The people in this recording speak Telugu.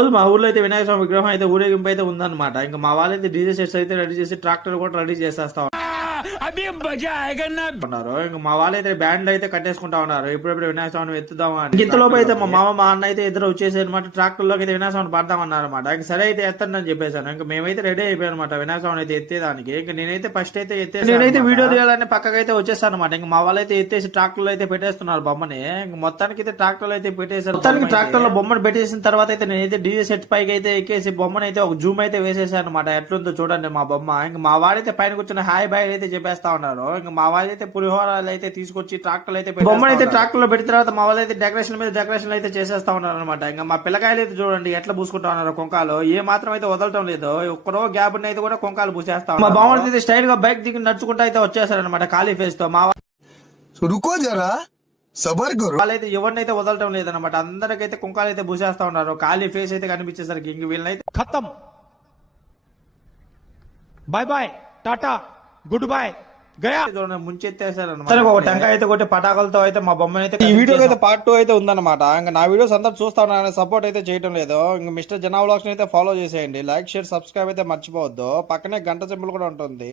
రోజు మా ఊర్లో అయితే వినాయక స్వామి విగ్రహం అయితే ఊరేగింపు అయితే ఉందన్నమాట. ఇంకా మా వాళ్ళైతే డీజే సెట్స్ అయితే రెడీ చేసి ట్రాక్టర్ కూడా రెడీ చేసేస్తా ఉన్నారు. ఇంకా మా వాళ్ళైతే బ్యాండ్లు అయితే కట్టేసుకుంటా ఉన్నారు. ఇప్పుడెప్పుడు వినాయక స్వామిని ఎత్తుదాం అని. ఇంతలోపు అయితే మా మామ మా అన్న అయితే ఇద్దరు వచ్చేసి అనమాట ట్రాక్టర్ లోకి అయితే వినాయక స్వామిని పడదాం అన్నారు అనమాట. ఇంకా సరే అయితే ఎత్తండి అని చెప్పేసాను. ఇంకా మేమైతే రెడీ అయిపోయాను అనమాట వినాయక స్వామిని అయితే ఎత్తేదానికి. ఇంకా నేనైతే ఫస్ట్ అయితే నేనైతే వీడియో తీయాలని పక్కకైతే వచ్చేసాను అనమాట. ఇంకా మా వాళ్ళైతే ఎత్తేసి ట్రాక్టర్ లో అయితే పెట్టేస్తున్నారు బొమ్మని. ఇంకా మొత్తానికి అయితే ట్రాక్టర్ లో అయితే పెట్టేసారు. మొత్తానికి ట్రాక్టర్ లో బొమ్మను పెట్టేసిన తర్వాత అయితే నేనైతే డీజే సెట్ పైకి అయితే ఎక్కేసి బొమ్మను అయితే ఒక జూమ్ అయితే వేసేసాను అనమాట. ఎట్లుందో చూడండి మా బొమ్మ. ఇంకా మా వాడైతే పైన కూర్చొని హాయ్ బాయ్ అయితే చెప్పేస్తా ఉన్నారు. ఇంకా మా వాళ్ళు అయితే పులిహోరాలు అయితే తీసుకొచ్చి ట్రాక్టర్ అయితే బొమ్మను అయితే ట్రాక్టర్ లో పెట్టిన తర్వాత మా వాళ్ళు అయితే డెకరేషన్ మీద డెకరేషన్ అయితే చేసేస్తా ఉన్నారు అనమాట. ఇంకా మా పిల్లకాయలు అయితే చూడండి ఎట్లా పూసుకుంటా ఉన్నారు కొంకాలు. ఏ మాత్రం అయితే వదలటం లేదు. ఒక్కరో గ్యాప్ అయితే కూడా కొంకాలు పూసేస్తా ఉన్నారు. మా బామ్మడి అయితే స్టైల్ గా బైక్ దిగి నడుచుకుంటా అయితే వచ్చేసారనమాట ఖాళీ ఫేస్ తో. మా రుకో జరా సబర్ కరో. వాళ్ళైతే ఎవరినైతే వదలటం లేదనమాట. అందరికైతే కుంకాలు అయితే పూసేస్తా ఉన్నారు. ఖాళీ ఫేస్ అయితే కనిపించేసరికి ఇంక వీళ్ళనైతే ఖతం, bye bye, tata, good boy, గయా ముంచెత్తేసారనమాట. ఒక టెంకాయ అయితే కొట్టి పటాకులతో అయితే మా బొమ్మను అయితే ఈ వీడియో అయితే పార్ట్ 2 అయితే ఉందన్నమాట. ఇంకా నా వీడియోస్ అందరూ చూస్తా ఉన్నారు, సపోర్ట్ అయితే చేయడం లేదు. ఇంకా మిస్టర్ జనా వ్లాగ్స్ అయితే ఫాలో చేసేయండి. లైక్ షేర్ సబ్స్క్రైబ్ అయితే మర్చిపోవద్దు. పక్కనే గంట సింబల్ కూడా ఉంటుంది.